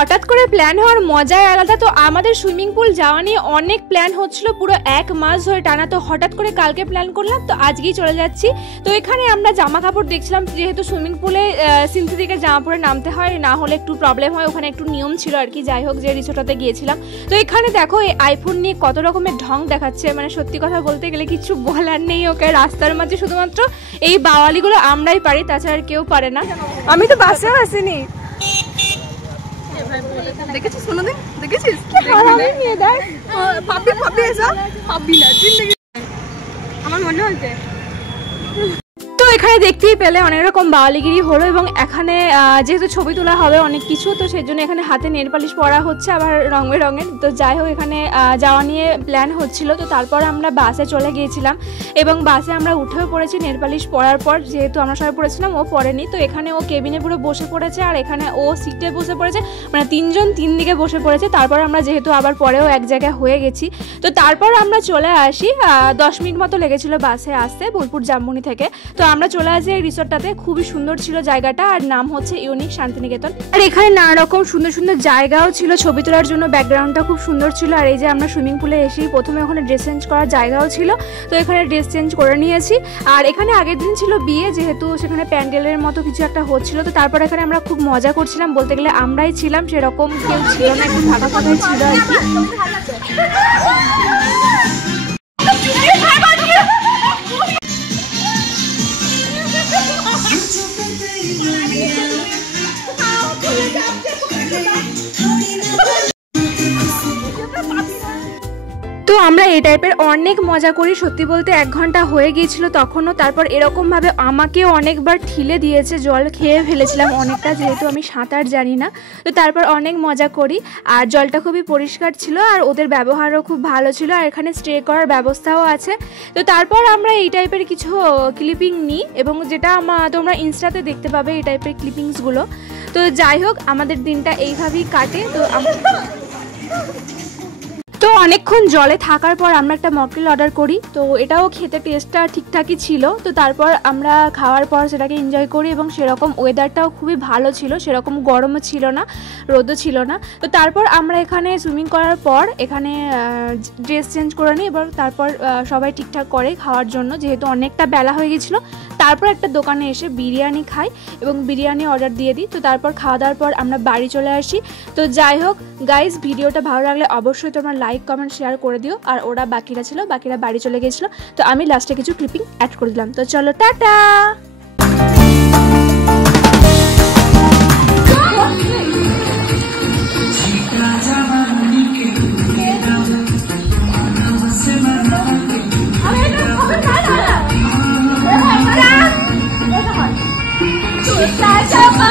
হঠাৎ করে প্ল্যান হওয়ার মজাই আলাদা। তো আমাদের সুইমিং পুল যাওয়া নিয়ে অনেক প্ল্যান হচ্ছিল পুরো 1 মাস ধরে টানা। তো হঠাৎ করে কালকে প্ল্যান করলাম, তো আজকেই চলে যাচ্ছি। তো এখানে আমরা জামা কাপড় দেখছিলাম, যেহেতু সুইমিং পুলে সিনথেটিকের জামা পরে নামতে হয়, না হলে একটু প্রবলেম হয়, ওখানে একটু নিয়ম ছিল আর কি। যাই হোক, যে রিসোর্টটাতে গিয়েছিলাম, তো এখানে দেখো এই আইফোন নিয়ে কত রকমের ঢং দেখাচ্ছে, মানে সত্যি কথা বলতে গেলে কিছু বলার নেই। ওকে রাস্তার মাঝে শুধুমাত্র এই বাওয়ালিগুলো আমরাই পারি, তাছাড়া আর কেউ পারে না। আমি তো বাসেও আসিনি। দেখেছিস কোনোদিন? দেখেছিস আমার মনে হচ্ছে। তো এখানে দেখতেই পেলে অনেক রকম বাওয়ালিগিরি হলো, এবং এখানে যেহেতু ছবি তোলা হবে অনেক কিছু, তো সেই জন্য এখানে হাতে নেল পালিশ পরা হচ্ছে, আবার রং বেরঙের। তো যাই হোক, এখানে যাওয়া নিয়ে প্ল্যান হচ্ছিল। তো তারপর আমরা বাসে চলে গিয়েছিলাম, এবং বাসে আমরা উঠেও পড়েছি নেল পালিশ পরার পর। যেহেতু আমরা সবাই পড়েছিলাম, ও পড়েনি। তো এখানে ও কেবিনে পুরো বসে পড়েছে, আর এখানে ও সিটে বসে পড়েছে, মানে 3 জন 3 দিকে বসে পড়েছে। তারপর আমরা যেহেতু আবার পরেও এক জায়গায় হয়ে গেছি, তো তারপর আমরা চলে আসি। 10 মিনিট মতো লেগেছিল বাসে আসতে বোলপুর জামবনি থেকে। তো আমরা চলে আসি এই রিসোর্টটাতে। খুবই সুন্দর ছিল জায়গাটা, আর নাম হচ্ছে ইউনিক শান্তিনিকেতন। আর এখানে নানা রকম সুন্দর সুন্দর জায়গাও ছিল ছবি তোলার জন্য, ব্যাকগ্রাউন্ডটা খুব সুন্দর ছিল। আর এই যে আমরা সুইমিং পুলে এসেই প্রথমে ওখানে ড্রেস চেঞ্জ করার জায়গাও ছিল, তো এখানে ড্রেস চেঞ্জ করে নিয়েছি। আর এখানে আগের দিন ছিল বিয়ে, যেহেতু সেখানে প্যান্ডেলের মতো কিছু একটা হচ্ছিল। তো তারপর এখানে আমরা খুব মজা করছিলাম, বলতে গেলে আমরাই ছিলাম, সেরকম কেউ ছিল না, একটু ফাঁকা ফাঁকাই ছিল আর কি। তো আমরা এই টাইপের অনেক মজা করি, সত্যি বলতে 1 ঘন্টা হয়ে গিয়েছিল তখনও। তারপর এরকমভাবে আমাকেও অনেকবার ঠিলে দিয়েছে, জল খেয়ে ফেলেছিলাম অনেকটা, যেহেতু আমি সাঁতার জানি না। তো তারপর অনেক মজা করি, আর জলটা খুবই পরিষ্কার ছিল, আর ওদের ব্যবহারও খুব ভালো ছিল, আর এখানে স্টে করার ব্যবস্থাও আছে। তো তারপর আমরা এই টাইপের কিছু ক্লিপিং নিই, এবং যেটা তোমরা ইনস্টাতে দেখতে পাবে এই টাইপের ক্লিপিংসগুলো। তো যাই হোক, আমাদের দিনটা এইভাবেই কাটে। তো অনেকক্ষণ জলে থাকার পর আমরা একটা মকটেল অর্ডার করি। তো এটাও খেতে টেস্টটা ঠিকঠাকই ছিল। তো তারপর আমরা খাওয়ার পর সেটাকে এনজয় করি, এবং সেরকম ওয়েদারটাও খুবই ভালো ছিল, সেরকম গরমও ছিল না, রোদও ছিল না। তো তারপর আমরা এখানে সুইমিং করার পর এখানে ড্রেস চেঞ্জ করে নিই, এবার তারপর সবাই ঠিকঠাক করে খাওয়ার জন্য, যেহেতু অনেকটা বেলা হয়ে গেছিলো। তারপর একটা দোকানে এসে বিরিয়ানি খাই, এবং বিরিয়ানি অর্ডার দিয়ে দিই। তো তারপর খাওয়া দাওয়ার পর আমরা বাড়ি চলে আসি। তো যাই হোক গাইজ, ভিডিওটা ভালো লাগলে অবশ্যই তোমরা লাইক কমেন্ট শেয়ার করে দিও। আর ওরা বাকিরা ছিল, বাকিরা বাড়ি চলে গেছিলো, তো আমি লাস্টে কিছু ক্লিপিং অ্যাড করে দিলাম। তো চলো, টাটা। Kita coba